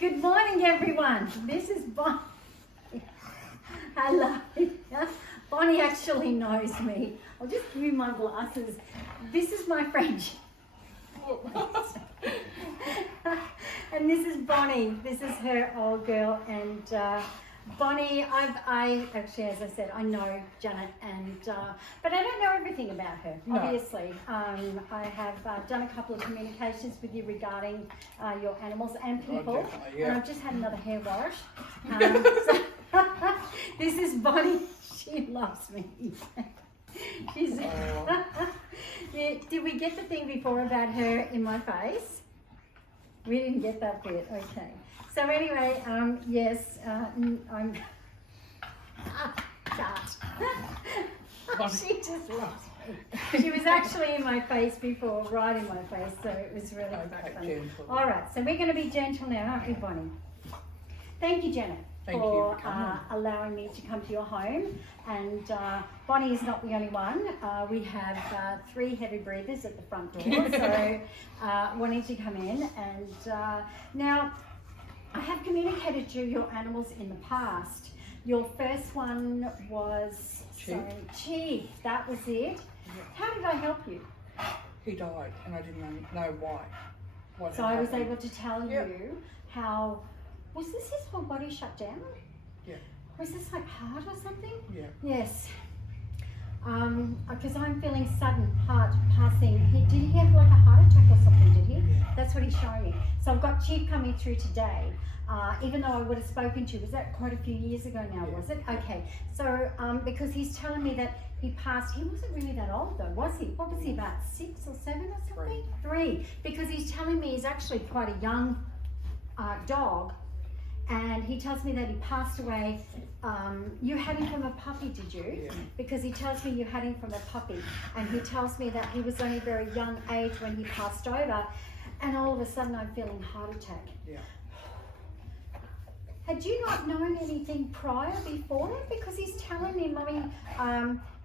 Good morning, everyone. This is Bonnie. Hello. Bonnie actually knows me. I'll just give you my glasses. This is my friend. And this is Bonnie. This is her old girl. And Bonnie, I actually, as I said, I know Janet, and but I don't know everything about her. No. Obviously, I have done a couple of communications with you regarding your animals and people. Definitely, yeah. And I've just had another hair wash. So this is Bonnie. She loves me. She's. Yeah, did we get the thing before about her in my face? We didn't get that bit. Okay. So anyway, yes, I'm. She just loves me. She was actually in my face before, right in my face, so it was really quite funny. Gentle. All right, so we're going to be gentle now, aren't we, Bonnie? Thank you, Janet, Thank you for for coming. allowing me to come to your home. And Bonnie is not the only one. We have 3 heavy breathers at the front door, so wanting to come in. And now, I have communicated to your animals in the past. Your first one was Chief. That was it. How did I help you? He died, and I didn't know why. What So had I was happened. able to tell you how. Was this his whole body shut down? Yeah. Was this like heart or something? Yeah. Yes. Because I'm feeling sudden heart passing. Did he have like a heart attack or something? Did he? Yeah. That's what he's showing me. So I've got Chief coming through today. Even though I would have spoken to, was that quite a few years ago now, Yeah. was it? Okay. So because he's telling me that he passed, he wasn't really that old though, was he? What was he, about 6 or 7 or something? 3. Because he's telling me he's actually quite a young dog. And he tells me that he passed away. You had him from a puppy, did you? Yeah. Because he tells me you had him from a puppy. And he tells me that he was only a very young age when he passed over. And all of a sudden I'm feeling heart attack. Yeah. Had you not known anything prior before it? Because he's telling me, Mummy,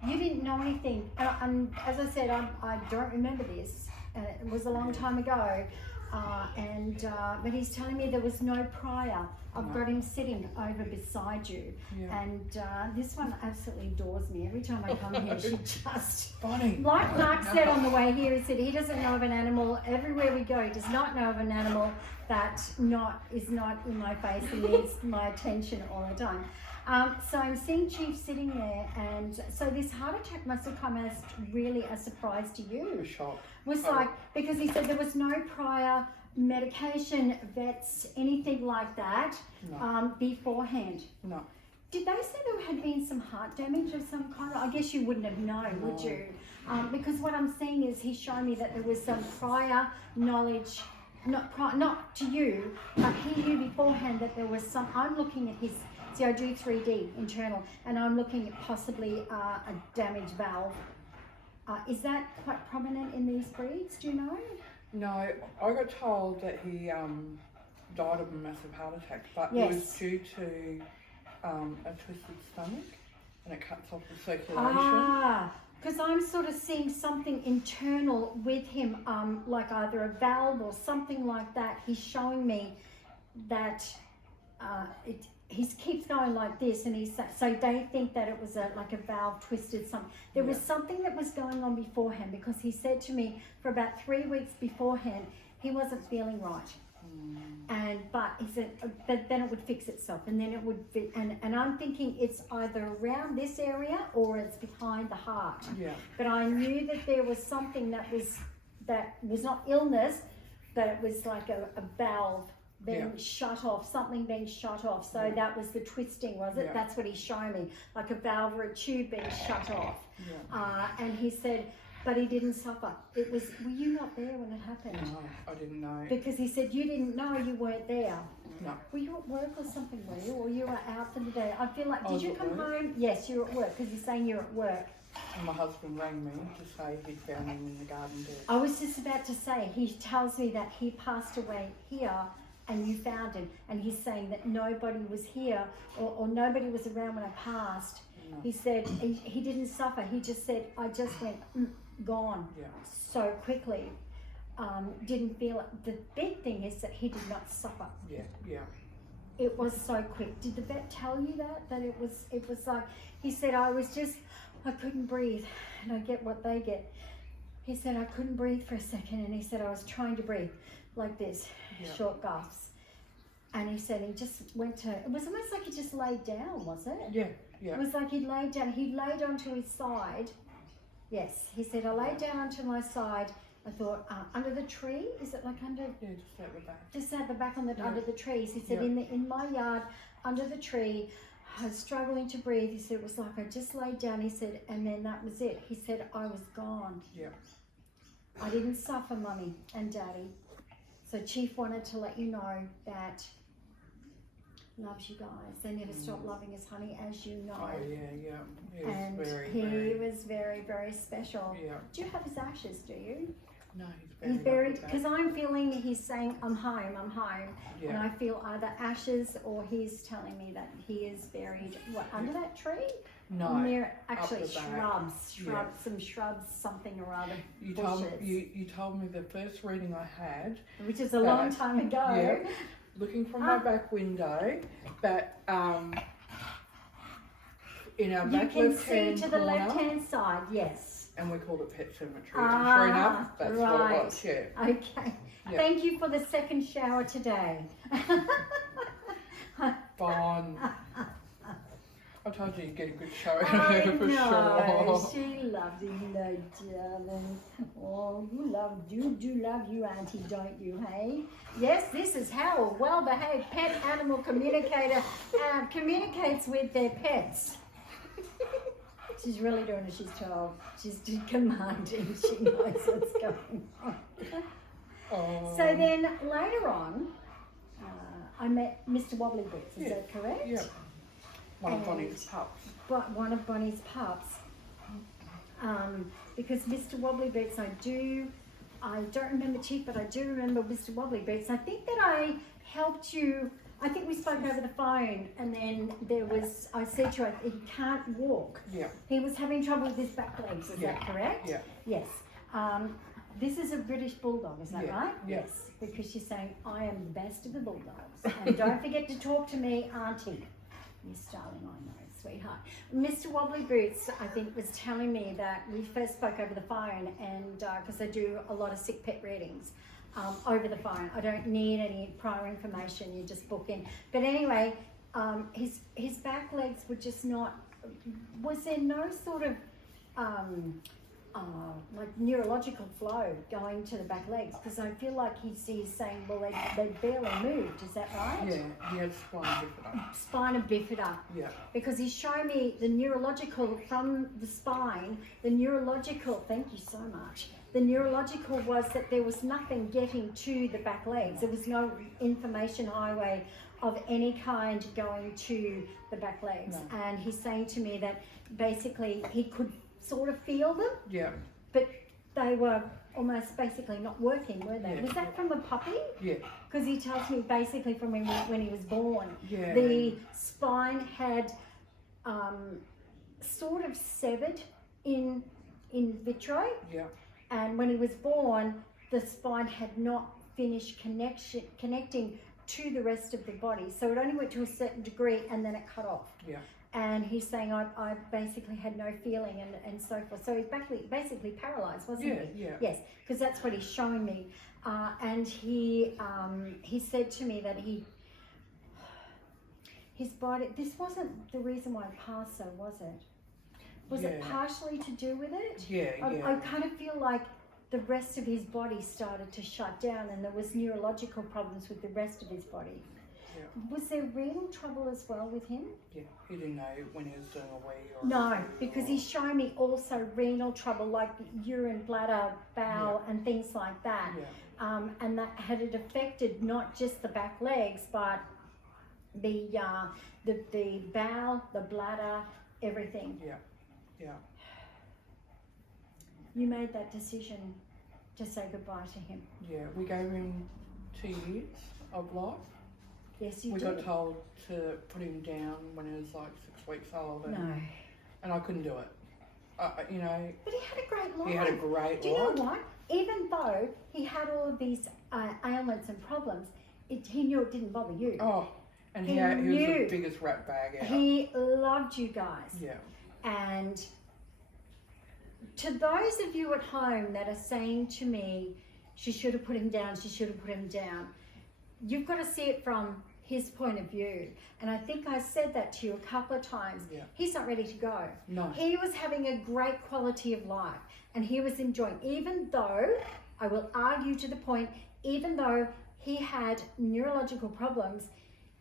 you didn't know anything. And as I said, I don't remember this. It was a long time ago. But he's telling me there was no prior. I've got him sitting over beside you. Yeah. And this one absolutely adores me. Every time I come here, she just... Bonnie. Like Mark said on the way here, he said he doesn't know of an animal. Everywhere we go, he does not know of an animal that is not in my face and needs my attention all the time. So I'm seeing Chief sitting there, and so this heart attack must have come as really a surprise to you. A shock. Was like, because he said there was no prior medication, vets, anything like that beforehand. No. Did they say there had been some heart damage of some kind? I guess you wouldn't have known, would you? Because what I'm seeing is he's showing me that there was some prior knowledge, not to you, but he knew beforehand that there was some. I'm looking at his. See, I do 3D internal, and I'm looking at possibly a damaged valve. Is that quite prominent in these breeds? Do you know? No, I got told that he died of a massive heart attack, but Yes. it was due to a twisted stomach, and it cuts off the circulation. Because I'm sort of seeing something internal with him, like either a valve or something like that. He's showing me that he keeps going like this, and so they think that it was like a valve twisted something. There was something that was going on beforehand, because he said to me for about 3 weeks beforehand he wasn't feeling right. But he said, but then it would fix itself, and then it would be, and I'm thinking it's either around this area or it's behind the heart. Yeah. But I knew that there was something that was not illness, but it was like a valve being shut off, something being shut off. So that was the twisting, was it? Yeah. That's what he's showing me, like a valve or a tube being shut off. Yeah. And he said, but he didn't suffer. It was, were you not there when it happened? No, I didn't know. Because he said you didn't know, you weren't there. No. Were you at work or something, were you? Or you were out for the day? I feel like, I did was you at come work. home? Yes, you were at work, because you're saying you're at work. And my husband rang me to say he'd found him in the garden dead. I was just about to say, he tells me that he passed away here and you found him, and he's saying that nobody was here or nobody was around when I passed. No. He said he didn't suffer. He just said, I just went gone Yeah. so quickly. didn't feel it. The big thing is that he did not suffer. Yeah, yeah. It was so quick. Did the vet tell you that it was like, he said, I couldn't breathe, and I get what they get. He said, I couldn't breathe for a second, and he said, I was trying to breathe like this, short gasps. And he said he just went to, it was almost like he just laid down, was it? Yeah, yeah. It was like he laid down, he laid onto his side. Yes, he said, I laid down onto my side. I thought, under the tree? Is it like under? Yeah, just at the back. Just at the back under the trees. He said, in my yard, under the tree, I was struggling to breathe. He said, it was like I just laid down. He said, and then that was it. He said, I was gone. Yeah. I didn't suffer, Mummy and Daddy. So Chief wanted to let you know that loves you guys. They never stop loving us, honey, as you know. Oh, yeah. He was And very, was very, very special. Yeah. Do you have his ashes, do you? No, He's buried, because I'm feeling he's saying, I'm home. Yeah. And I feel either ashes or he's telling me that he is buried, what, under that tree? No, Near, actually, up the back. shrubs, some shrubs, something or other, You bushes. you told me the first reading I had, Which is a long time ago. Yeah, looking from my back window, but in our You back can left see hand to the corner, left-hand side, yes. and we called it Pet Cemetery. And sure enough, that's what it was. Yeah. Okay. Yeah. Thank you for the second shower today. Fun. I told you you'd get a good show out I of her for know. sure. She loved you, no darling. Oh, you do love you, Auntie, don't you, hey? Yes, this is how a well-behaved pet animal communicator communicates with their pets. She's really doing as she's told. She's commanding. She knows what's going on. Oh. So then later on, I met Mr. Wobbly Boots. Is that correct? Yeah. One of And- Bonnie's pups. But one of Bonnie's pups. Because Mr. Wobbly Boots, I don't remember Chief, but I do remember Mr. Wobbly Boots. I think that I helped you. I think we spoke over the phone, and then I said to her, he can't walk. Yeah. He was having trouble with his back legs, is that correct? Yeah. Yes. This is a British Bulldog, is that right? Yeah. Yes. Because she's saying, I am the best of the Bulldogs. And don't forget to talk to me, Auntie. Yes, darling, I know, sweetheart. Mr. Wobbly Boots, I think, was telling me that we first spoke over the phone, and because I do a lot of sick pet readings over the phone. I don't need any prior information, you just book in. But anyway, his back legs were just not, was there no sort of like neurological flow going to the back legs? Because I feel like he's saying, well, they barely moved, is that right? Yeah, he had spina bifida. Spina bifida. Yeah. Because he's showing me the neurological from the spine, thank you so much. The neurological was that there was nothing getting to the back legs. There was no information highway of any kind going to the back legs. No. And he's saying to me that basically he could sort of feel them, Yeah. but they were almost basically not working, were they? Yeah. Was that from a puppy? Yeah. Because he tells me basically from when he was born, Yeah. the spine had sort of severed in vitro, Yeah. and when he was born, the spine had not finished connecting to the rest of the body. So it only went to a certain degree, and then it cut off. Yeah. And he's saying, I basically had no feeling and so forth. So he's basically paralysed, wasn't he? Yeah. Yes, because that's what he's showing me. And he said to me that his body, this wasn't the reason why he passed, so was it? Was it partially to do with it? Yeah, yeah. I kind of feel like the rest of his body started to shut down, and there was neurological problems with the rest of his body. Yeah. Was there renal trouble as well with him? Yeah, he didn't know when he was doing a wee or No, because he's showing me also renal trouble, like urine, bladder, bowel, and things like that. Yeah. And that had it affected not just the back legs, but the bowel, the bladder, everything. Yeah. Yeah. You made that decision to say goodbye to him. Yeah. We gave him 2 years of life. Yes, you We did. got told to put him down when he was like 6 weeks old, and, No. and I couldn't do it. You know, But he had a great life. he had a great Do you know life. what? even though he had all of these ailments and problems, he knew it didn't bother you. Oh, and He he was knew. the biggest rat bag out. He loved you guys. Yeah. And to those of you at home that are saying to me, she should have put him down, she should have put him down, you've got to see it from his point of view. And I think I said that to you a couple of times. Yeah. He's not ready to go. No. He was having a great quality of life and he was enjoying, even though, I will argue to the point, even though he had neurological problems,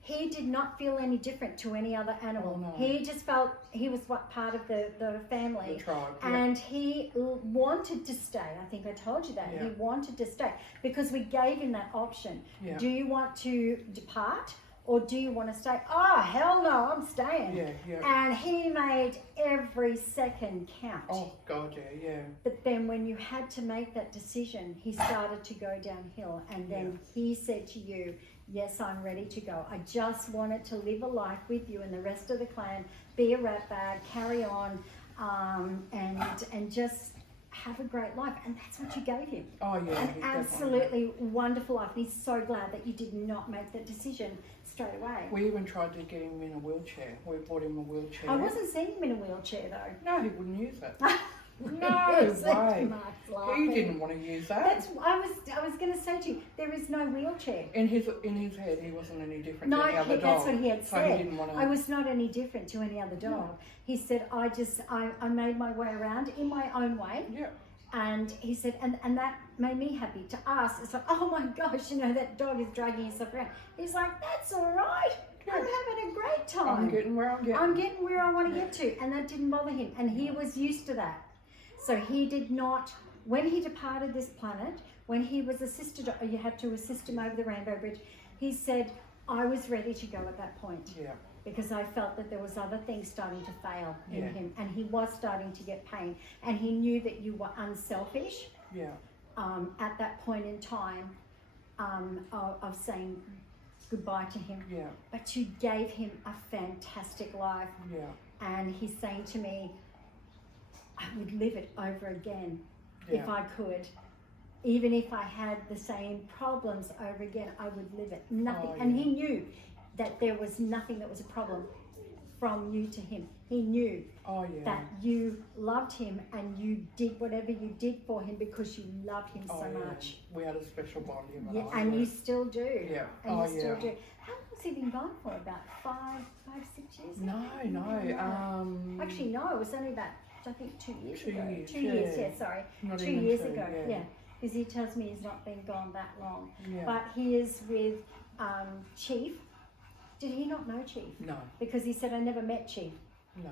he did not feel any different to any other animal. Oh, no. He just felt he was part of the family. The tribe, And he wanted to stay. I think I told you that. Yeah. He wanted to stay because we gave him that option. Yeah. Do you want to depart or do you want to stay? Oh, hell no, I'm staying. Yeah, yeah. And he made every second count. Oh, God, yeah. But then when you had to make that decision, he started to go downhill. And then he said to you, yes, I'm ready to go. I just wanted to live a life with you and the rest of the clan, be a rat bag, carry on, and just have a great life. And that's what you gave him. Oh, yeah. An absolutely wonderful life. And he's so glad that you did not make that decision straight away. We even tried to get him in a wheelchair. We bought him a wheelchair. I wasn't seeing him in a wheelchair though. No, he wouldn't use it. Yes, No way. Mark's He laughing. didn't want to use that. That's I was going to say to you, there is no wheelchair. In his head, he wasn't any different No, to any other dog. that's what he had so said. He didn't want to. I was not any different to any other dog. No. He said, I made my way around in my own way. Yeah. And he said, and that made me happy. To us, it's like, oh my gosh, that dog is dragging himself around. He's like, that's all right. I'm having a great time. I'm getting where I'm getting. I'm getting where I want to get to. And that didn't bother him. And he was used to that. So he did not, when he departed this planet, when he was assisted, you had to assist him over the Rainbow Bridge, he said, I was ready to go at that point. Yeah. Because I felt that there was other things starting to fail in Yeah. him. And he was starting to get pain. And he knew that you were unselfish Yeah. at that point in time of saying goodbye to him. Yeah. But you gave him a fantastic life. Yeah. And he's saying to me, I would live it over again Yeah. if I could. Even if I had the same problems over again, I would live it. Nothing. Oh, And yeah. he knew that there was nothing that was a problem from you to him. He knew Oh, yeah. that you loved him and you did whatever you did for him because you loved him so yeah. much. We had a special bond, him and Yeah, I. and you still do. Yeah. And Oh, you still yeah. do. How long's he been gone for? About 6 years? No. Actually, no, it was only about, I think, 2 years 2 ago. years, 2 years, yeah. yeah, sorry. Not 2 even years 2, ago, yeah. Because he tells me he's not been gone that long. Yeah. But he is with Chief. Did he not know Chief? No. Because he said, I never met Chief. No.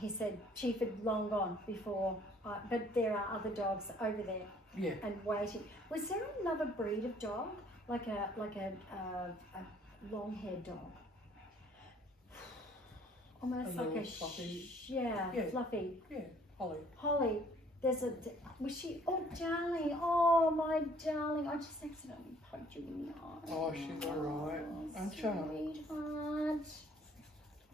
He said Chief had long gone before, but there are other dogs over there Yeah. and waiting. Was there another breed of dog, like a long-haired dog? Almost A like little a fluffy. yeah, fluffy. Yeah. Holly. Holly, was she? Oh, darling, oh my darling, I just accidentally poked you in the eye. Oh, she's all right. Aren't you? Sweetheart.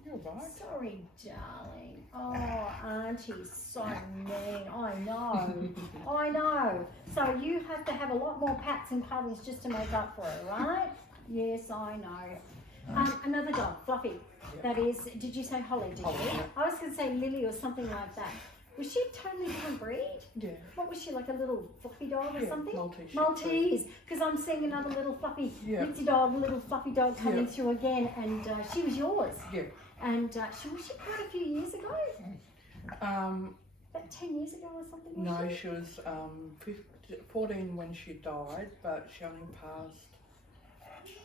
You're right. Sorry, darling. Oh, Auntie's so mean. I know. I know. So you have to have a lot more pats and cuddles just to make up for it, right? Yes, I know. Another dog, Fluffy. Yeah. That is, did you say Holly, did Holly, you? yeah. I was going to say Lily or something like that. Was she a totally different breed? Yeah. What was she, like a little fluffy dog or Yeah, something? Maltese. Maltese, because I'm seeing another little fluffy Yeah. little dog, little fluffy dog coming Yeah. through again, and she was yours. Yeah. And was she quite a few years ago? About 10 years ago or something? Was No, she? she was 14 when she died, but she only passed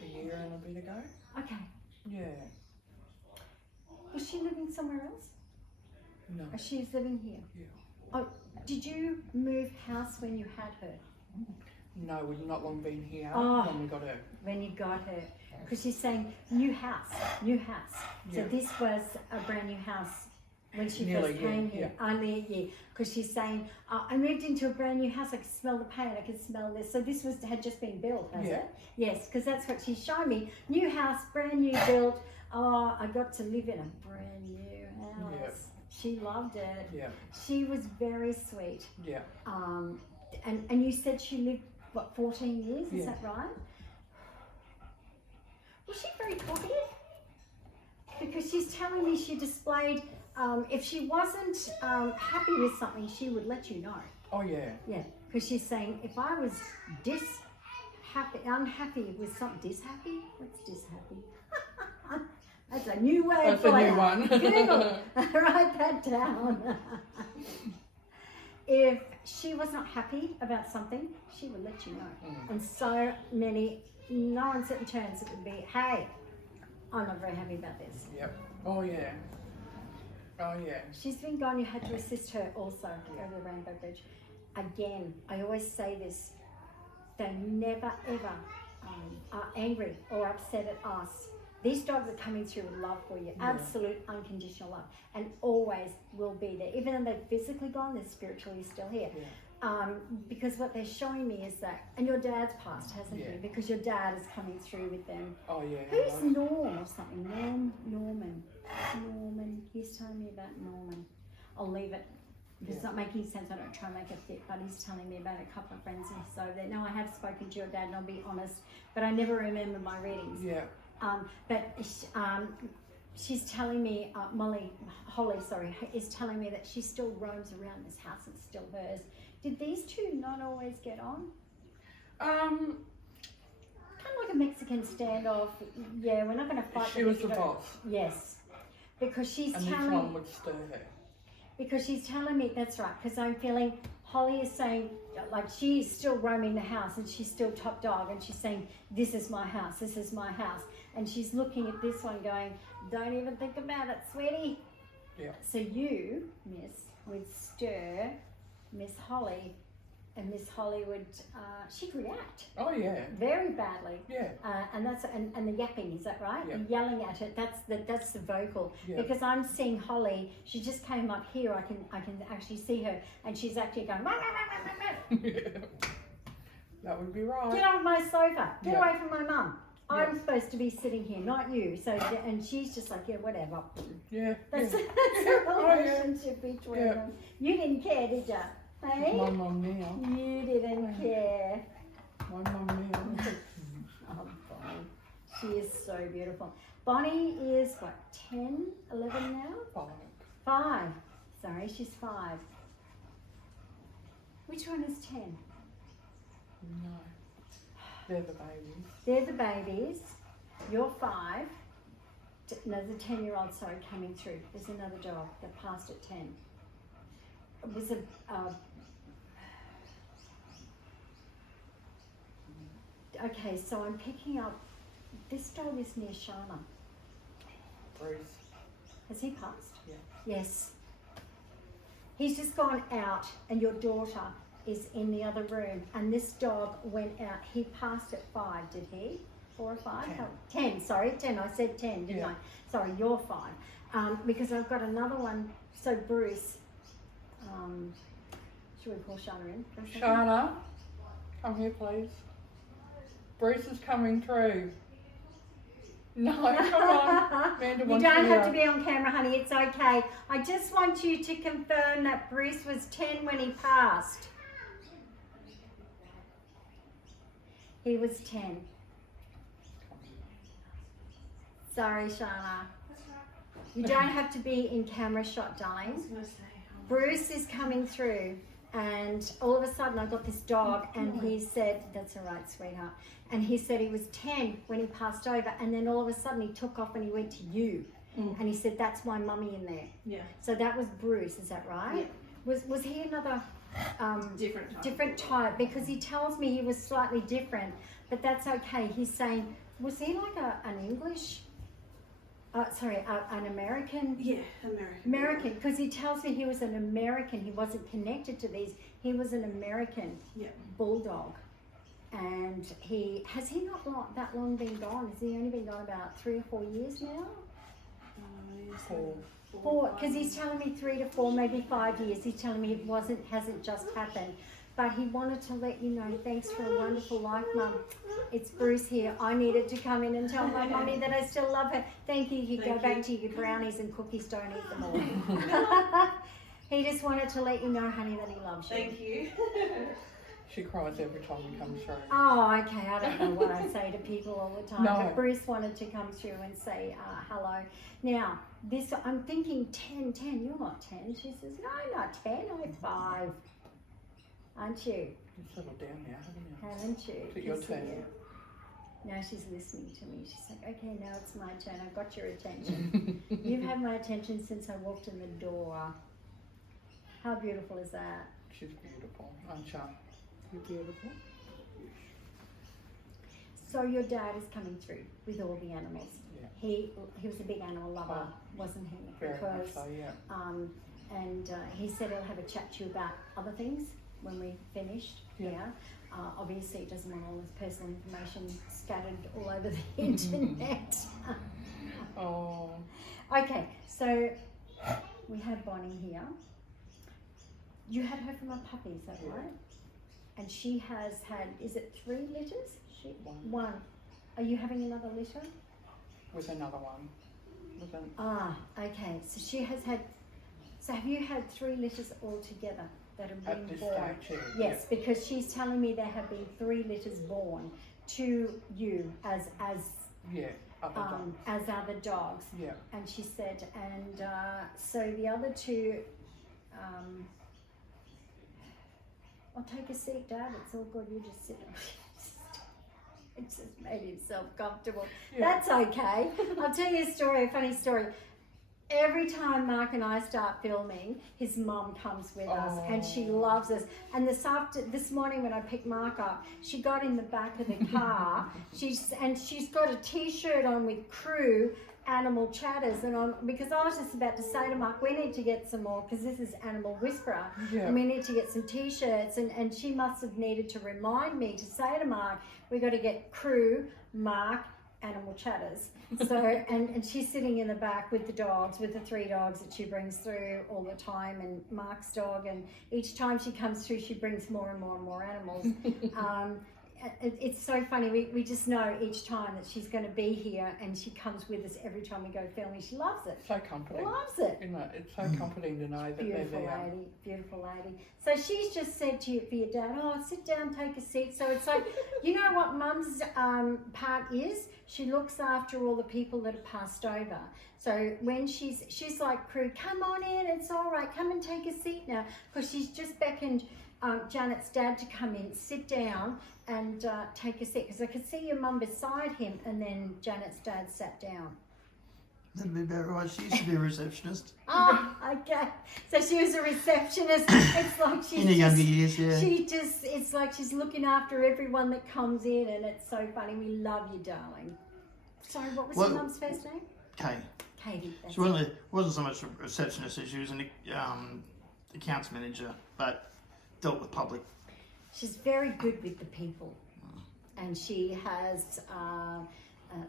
a year and a bit ago. Okay. Yeah. Was she living somewhere else? No. Or she's living here? Yeah. Oh, did you move house when you had her? No, we've not long been here Oh. when we got her. When you got her? Because she's saying new house, new house. So Yeah. this was a brand new house when she Nearly first a year, came here. Only a year. Because she's saying, I moved into a brand new house, I could smell the paint, I could smell this. So this had just been built, has Yeah. it? Yes, because that's what she's showing me. New house, brand new built. Oh, I got to live in a brand new house. Yeah. She loved it. Yeah. She was very sweet. Yeah. and you said she lived, what, 14 years? Is Yeah. that right? Was she very talkative? Because she's telling me she displayed, if she wasn't happy with something, she would let you know. Oh yeah. Yeah, because she's saying, if I was unhappy with something, dishappy? What's dishappy? That's a new word That's for a you. new one. Google, write that down. If she was not happy about something, she would let you know. And so many, no uncertain terms, it would be, hey, I'm not very happy about this. Yep. Oh yeah. Oh yeah. She's been gone, you had to assist her also over the Rainbow Bridge. Again, I always say this, they never ever are angry or upset at us. These dogs are coming through with love for you, absolute unconditional love, and always will be there. Even though they've physically gone, they're spiritually still here. Yeah. Because what they're showing me is that, and your dad's passed, hasn't he? Because your dad is coming through with them. Oh yeah. Who's Norm or something? Norman. He's telling me about Norman. I'll leave it. It's not making sense. I don't try and make it fit, but he's telling me about a couple of friends and so that. No, I have spoken to your dad, and I'll be honest, but I never remember my readings. Yeah. But she's telling me, Holly, is telling me that she still roams around this house. It's still hers. Did these two not always get on? Kind of like a Mexican standoff. Yeah, we're not going to fight. She was the boss. Yes, because she's and telling. And each one would stir her. Because she's telling me, that's right, because I'm feeling, Holly is saying, like, she's still roaming the house and she's still top dog, and she's saying, this is my house, this is my house. And she's looking at this one going, don't even think about it, sweetie. Yeah. So you, Miss, would stir Miss Holly, and Miss Holly would, she'd react. Oh yeah. Very badly. Yeah. And that's and the yapping, is that right? Yeah. The yelling at it. That's the vocal. Yeah. Because I'm seeing Holly. She just came up here. I can actually see her, and she's actually going. Wah, wah, wah, wah, wah. Yeah. That would be right. Get off my sofa. Get Yeah. away from my mum. Yeah. I'm supposed to be sitting here, not you. So and she's just like, yeah, whatever. Yeah. That's yeah. a relationship between them. You didn't care, did you? Hey? My mum now. You didn't care. My mum now. Oh, Bonnie. She is so beautiful. Bonnie is, what, 10, 11 now? 5. Sorry, she's 5. Which one is 10? No. They're the babies. They're the babies. You're 5. No, the 10-year-old, sorry, coming through. There's another dog that passed at 10. It was a... okay, so I'm picking up... This dog is near Shana. Bruce. Has he passed? Yeah. Yes. He's just gone out, and your daughter is in the other room, and this dog went out. He passed at 5, did he? 4 or 5? 10. Oh, 10, sorry, 10. I said 10, didn't Yeah. I? Sorry, you're 5. Because I've got another one. So Bruce, should we call Shana in? for a second? Shana, come here please. Bruce is coming through. No, come on. Amanda You wants don't to have to hear. be on camera, honey. It's okay. I just want you to confirm that Bruce was 10 when he passed. He was 10. Sorry, Shana. You don't have to be in camera shot, darling. Bruce is coming through, and all of a sudden I got this dog, and he said, that's all right, sweetheart. And he said he was 10 when he passed over, and then all of a sudden he took off and he went to you. And he said, that's my mummy in there. Yeah. So that was Bruce, is that right? Yeah. Was he another Different type. different type? Because he tells me he was slightly different, but that's okay. He's saying, was he like an English, an American? Yeah, American. American, because he tells me he was an American. He wasn't connected to these. He was an American Yeah. bulldog. And has he not that long been gone? Has he only been gone about 3 or 4 years now? 4, because he's telling me 3 to 4, maybe 5 years. He's telling me it hasn't just happened. But he wanted to let you know, thanks for a wonderful life, Mum. It's Bruce here. I needed to come in and tell my mummy that I still love her. Thank you. You go back to your brownies and cookies. Don't eat them all. He just wanted to let you know, honey, that he loves you. Thank you. She cries every time we come through. Oh, okay. I don't know what I say to people all the time. No. But Bruce wanted to come through and say hello. Now, this I'm thinking 10. You're not 10. She says, no, not 10. I'm 5. Aren't you? You've settled down now, haven't Haven't you? you? Is it your Good for turn? you. Now she's listening to me. She's like, okay, now it's my turn. I got your attention. You've had my attention since I walked in the door. How beautiful is that? She's beautiful, aren't you? You're beautiful. So your dad is coming through with all the animals. Yeah. He was a big animal lover, wasn't he? Very much so, yeah. And he said he'll have a chat to you about other things when we finished. Yeah. Yeah. Obviously, he doesn't want all his personal information scattered all over the internet. Oh. Okay, so we have Bonnie here. You had her from a puppy, is that right? And she has had, is it 3 litters? One. Are you having another litter? With another one. Okay. So she has had, so have you had 3 litters altogether that have been At this born? stage, Yes, because she's telling me there have been 3 litters born to you as yeah, other dogs. as other dogs. Yeah. And she said, and so the other 2, I'll take a seat, Dad. It's all good. You just sit. It just made himself comfortable. Yeah. That's okay. I'll tell you a story, a funny story. Every time Mark and I start filming, his mum comes with us, and she loves us. And this morning when I picked Mark up, she got in the back of the car. she's got a T-shirt on with Crew Animal Chatters, and because I was just about to say to Mark, we need to get some more, because this is Animal Whisperer, and we need to get some T-shirts, and she must have needed to remind me to say to Mark, we got to get Crew, Mark, Animal Chatters. So and she's sitting in the back with the dogs, with the 3 dogs that she brings through all the time, and Mark's dog, and each time she comes through she brings more and more and more animals. It's so funny, we just know each time that she's going to be here, and she comes with us every time we go filming. She loves it. So comforting. Loves it. Isn't it? It's so comforting to know that Beautiful they're there. lady, beautiful lady. So she's just said to you, for your dad, oh, sit down, take a seat. So it's like, you know what Mum's part is? She looks after all the people that have passed over. So when she's like, Crew, come on in, it's all right, come and take a seat now. Because she's just beckoned Janet's dad to come in, sit down and take a seat. Because I could see your mum beside him, and then Janet's dad sat down. That'd be about right. She used to be a receptionist. Oh, okay. So she was a receptionist. It's like she's in her younger years, yeah. It's like she's looking after everyone that comes in, and it's so funny. We love you, darling. Sorry, what was your mum's first name? Kay. Katie. She wasn't so much a receptionist as she was an accounts manager, but dealt with public. She's very good with the people, and she has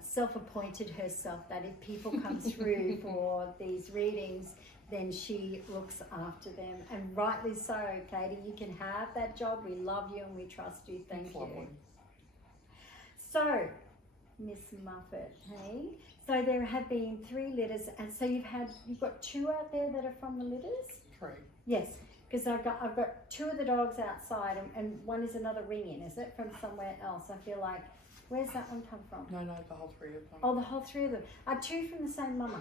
self-appointed herself that if people come through for these readings, then she looks after them, and rightly so. Katie, you can have that job. We love you and we trust you. Thank you. So, Miss Muffet, hey? So there have been 3 litters, and so you've got 2 out there that are from the litters? 3. Yes, because I've got 2 of the dogs outside, and one is another ring-in. Is it from somewhere else? I feel like, where's that one come from? No, the whole 3 of them. Oh, the whole 3 of them. Are 2 from the same mama?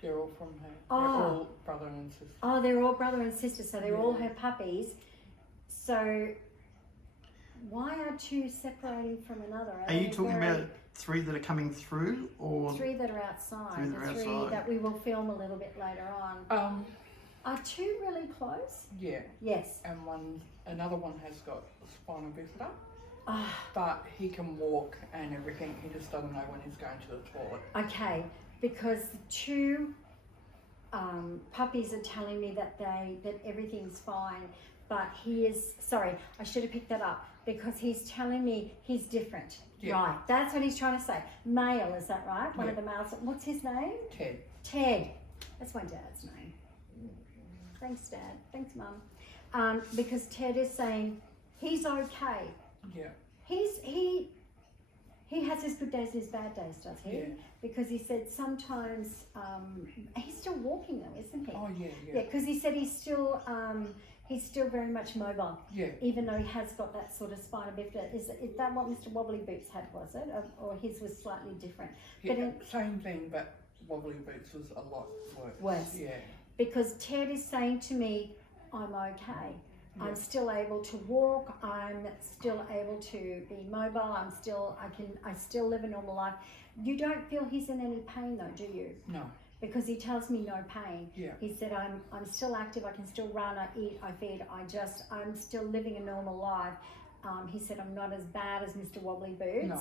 They're all from her. Oh. They're all brother and sister. Oh, they're all brother and sister, so they're all her puppies. So why are 2 separating from another? Are you talking about 3 that are coming through, or 3 that are outside? 3 that are the 3 outside. that we will film a little bit later on. Are 2 really close? Yeah. Yes. And another one has got spina bifida, Ah, but he can walk and everything. He just doesn't know when he's going to the toilet. okay, because the 2 puppies are telling me that everything's fine, but he is, sorry, I should have picked that up, because he's telling me he's different. Yeah. Right, that's what he's trying to say. Male, is that right? One of Yeah. the males. What's his name? Ted. Ted. That's my dad's name. Thanks, Dad. Thanks, Mum. Because Ted is saying he's okay. Yeah. He has his good days and his bad days, does he? Yeah. Because he said sometimes he's still walking though, isn't he? Oh, yeah. Yeah, because he said he Yeah. still very much mobile, Yeah. even though he has got that sort of spina bifida. Is that what Mr. Wobbly Boots had, was it? Or his was slightly different? Yeah, But same thing, but Wobbly Boots was a lot worse. Worse. Yeah. because Ted is saying to me, I'm okay. Yeah. I'm still able to walk. I'm still able to be mobile. I still live a normal life. You don't feel he's in any pain though, do you? No. Because he tells me no pain. Yeah. He said, I'm still active. I can still run. I eat. I feed. I'm still living a normal life. He said, I'm not as bad as Mr. Wobbly Boots. No.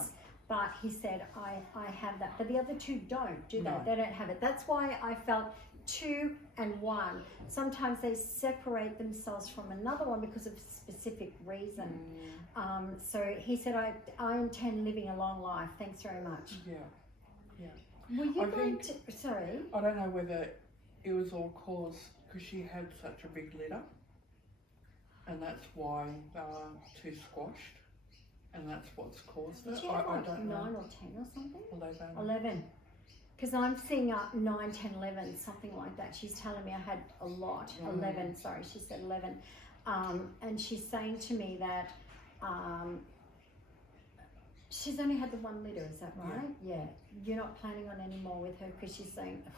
But he said, I have that. But the other two don't, do they? No. They don't have it. That's why I felt 2 and 1. Sometimes they separate themselves from another one because of specific reason. So he said, I intend living a long life. Thanks very much. Yeah. Were you I going think- to, sorry? I don't know whether it was all caused because she had such a big litter, and that's why they were too squashed, and that's what's caused it. Did you have I like don't 9 know. or 10 or something? 11. 11. Because I'm seeing up 9, 10, 11, something like that. She's telling me I had a lot. 11, sorry, she said 11. And she's saying to me that she's only had the 1 litter, is that right? Yeah. You're not planning on any more with her because she's saying, ugh.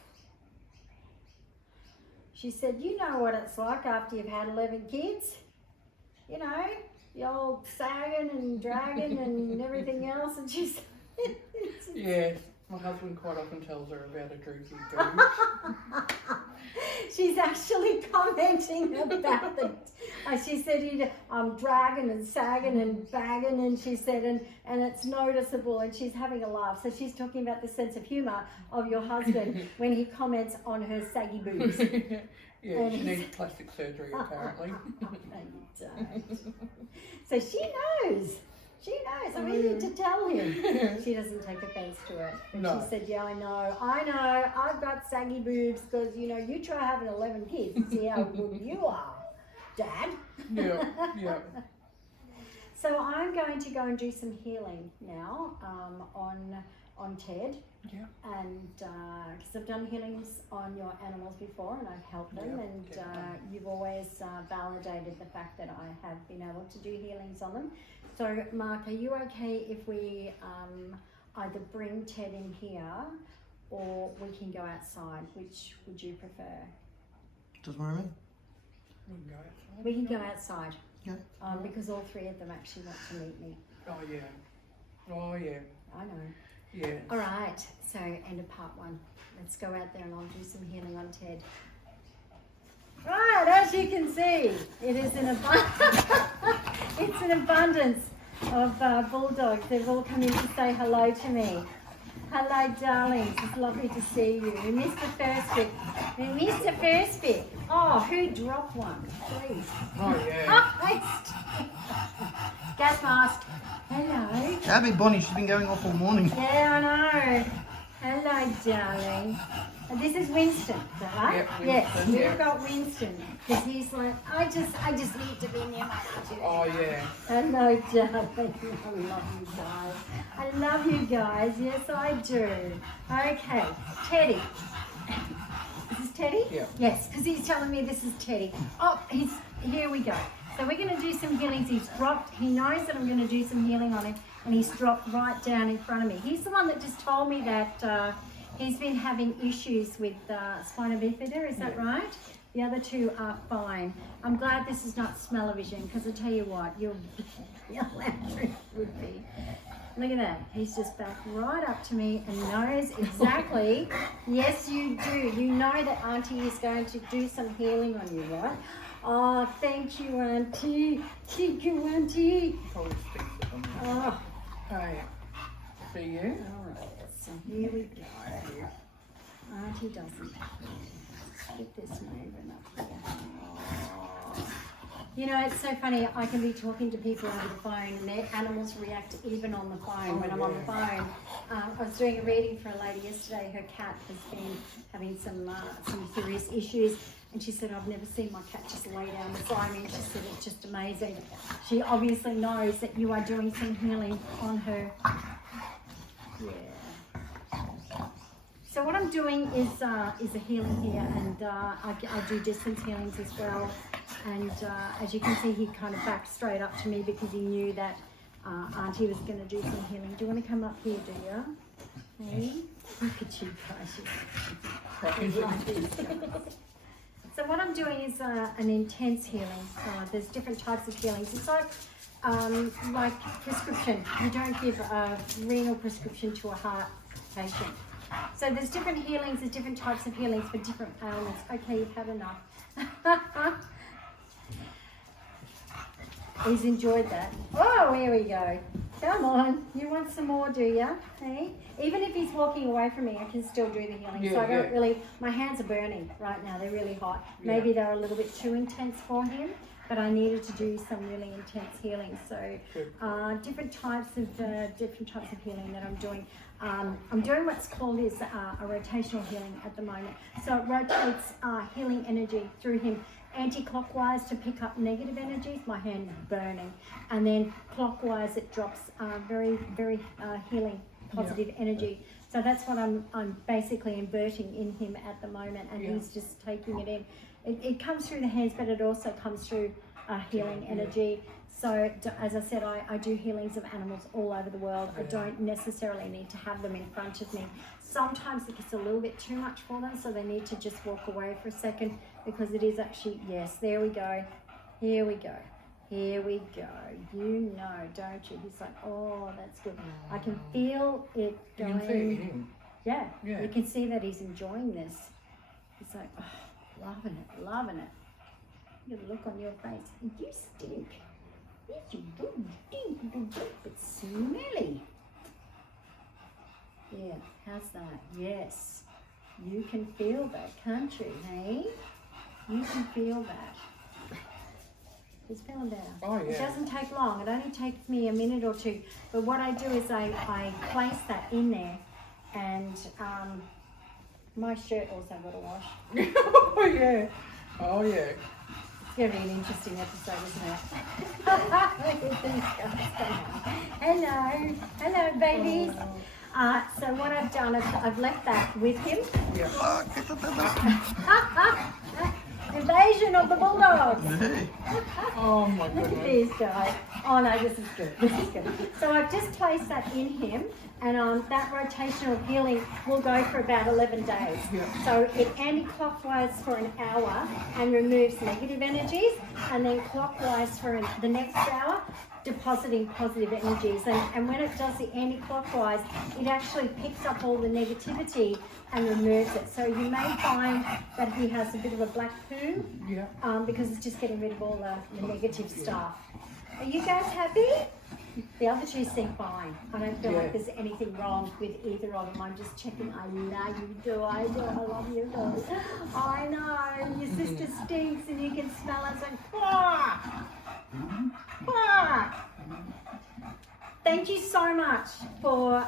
She said, you know what it's like after you've had 11 kids? You know, the old sagging and dragging and everything else. And she's... Yeah, my husband quite often tells her about a droopy boob. She's actually commenting about the. She said, I'm dragging and sagging and bagging, and she said, and it's noticeable, and she's having a laugh. So she's talking about the sense of humour of your husband when he comments on her saggy boobs. Yeah, And she he's- needs plastic surgery apparently. So she knows. She knows. I really need to tell him. She doesn't take offence to it. But No. she said, yeah, I know. I've got saggy boobs because, you try having 11 kids and see how good you are, Dad. Yeah. So I'm going to go and do some healing now on Ted. Yeah. And because I've done healings on your animals before and I've helped them, Yeah, and definitely. you've always validated the fact that I have been able to do healings on them. So Mark, are you okay if we either bring Ted in here or we can go outside? Which would you prefer? Doesn't worry me. We can go outside. We can go outside. Yeah. Because all 3 of them actually want to meet me. Oh yeah. Oh yeah. I know. Yeah. All right, so end of part 1. Let's go out there and I'll do some healing on Ted. Right, as you can see, it is an it's an abundance of bulldogs. They've all come in to say hello to me. Hello, darlings. It's lovely to see you. We missed the first bit. Oh, who dropped one? Please. Oh yeah. Gas mask. Hello. That'd be Bonnie. She's been going off all morning. Yeah, I know. Hello, darling. And this is Winston, is that right? Yep, yes, Winston, we've yeah. got Winston. Because he's like, I just need to be near my auntie. Oh yeah. Hello, darling. I love you guys. I love you guys. Yes, I do. Okay, Teddy. Is this Teddy? Yeah. Yes, because he's telling me this is Teddy. Oh, here we go. So we're going to do some healings. He's dropped. He knows that I'm going to do some healing on him, and he's dropped right down in front of me. He's the one that just told me that he's been having issues with spina bifida. Is that right? The other 2 are fine. I'm glad this is not smell-o-vision, because I tell you what, your electric would be. Look at that. He's just backed right up to me and knows exactly. Yes, you do. You know that Auntie is going to do some healing on you, right? Oh, thank you, Auntie. Thank you, Auntie. Probably speak to them. Oh, Hey. See you. all right. So here we go. Auntie doesn't. Keep this moving up here. Oh. It's so funny. I can be talking to people over the phone and their animals react even on the phone when I'm on the phone. I was doing a reading for a lady yesterday. Her cat has been having some serious issues. And she said, I've never seen my cat just lay down beside me. And she said, it's just amazing. She obviously knows that you are doing some healing on her. Yeah. So what I'm doing is a healing here, and I do distance healings as well. And as you can see, he kind of backed straight up to me because he knew that Auntie was going to do some healing. Do you want to come up here, do you? Hey, look at you guys. So what I'm doing is an intense healing. There's different types of healings. It's like prescription. You don't give a renal prescription to a heart patient. So there's different healings, there's different types of healings for different ailments. Okay, you've had enough. He's enjoyed that. Oh, here we go. Come on, you want some more, do you? Hey? Even if he's walking away from me, I can still do the healing. So I don't really, my hands are burning right now. They're really hot. Maybe they're a little bit too intense for him, but I needed to do some really intense healing. So different types of healing that I'm doing. I'm doing what's called is a rotational healing at the moment. So it rotates healing energy through him anti-clockwise to pick up negative energies. My hand is burning, and then clockwise it drops very healing positive energy. So that's what I'm basically inverting in him at the moment, and he's just taking it in. It comes through the hands, but it also comes through healing energy. So as I said, I do healings of animals all over the world. I don't necessarily need to have them in front of me. Sometimes it gets a little bit too much for them, so they need to just walk away for a second, because it is actually, yes, there we go. Here we go. Here we go. You know, don't you? He's like, oh, that's good. I can feel it going. You can see him. Yeah, you can see that he's enjoying this. He's like, oh, loving it, loving it. Look at the look on your face. You stink. Yes, you do. You stink, but smelly. Yeah, how's that? Yes. You can feel that, can't you, hey? You can feel that. It's feeling better. Oh, yeah. It doesn't take long. It only takes me a minute or two. But what I do is I place that in there, and my shirt also got a wash. Oh, yeah. Oh, yeah. It's going to be an interesting episode, isn't it? Hello. Hello, babies. So what I've done is I've left that with him. Yeah. Invasion of the Bulldogs. Oh my Look at goodness. these guys. Oh no, this is good. This is good. So I've just placed that in him, and that rotational healing will go for about 11 days. Yeah. So it anti-clockwise for an hour and removes negative energies, and then clockwise for the next hour, depositing positive energies. And when it does the anti-clockwise, it actually picks up all the negativity and removes it. So you may find that he has a bit of a black poo, because it's just getting rid of all the negative stuff. Are you guys happy? The other two seem fine. I don't feel like there's anything wrong with either of them. I'm just checking. I love you, do I love you guys. I know, your sister stinks and you can smell it. It's like, ah! Ah! Thank you so much for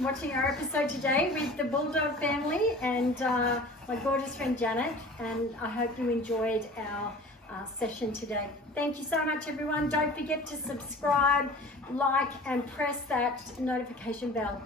watching our episode today with the Bulldog family and my gorgeous friend Janet, and I hope you enjoyed our session today. Thank you so much, everyone. Don't forget to subscribe, like, and press that notification bell.